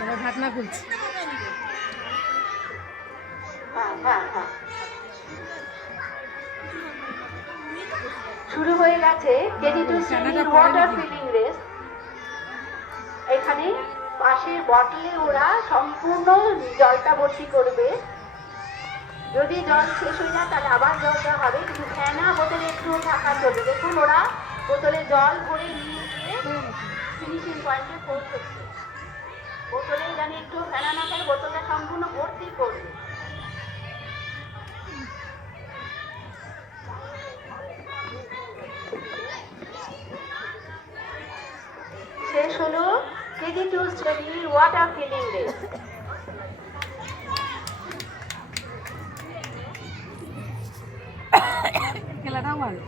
সবাই ঢাকনা খুলছে। শুরু হয়ে গেছে কেজি 2 শ্রেণীর ওয়াটার ফিলিং রেস। এখানে পাশের বটলে ওরা সম্পূর্ণ জলটা ভর্তি করবে। যদি জল শেষ হয়ে যায় তাহলে আবার জল দেওয়া হবে, কিন্তু ফেনা বোতলে একটু থাকা চলবে। দেখুন ওরা বোতলে জল ভরে নিয়ে গিয়ে ফিনিশিং পয়েন্টে পৌঁছেছে। বোতলে জানি একটু ফেনা না থাকে, বোতলটা সম্পূর্ণ ভর্তি করবে। শেষ হলো কেজি 2 শ্রেণীর ওয়াটার ফিলিং রেস। খেলাটাও ভালো।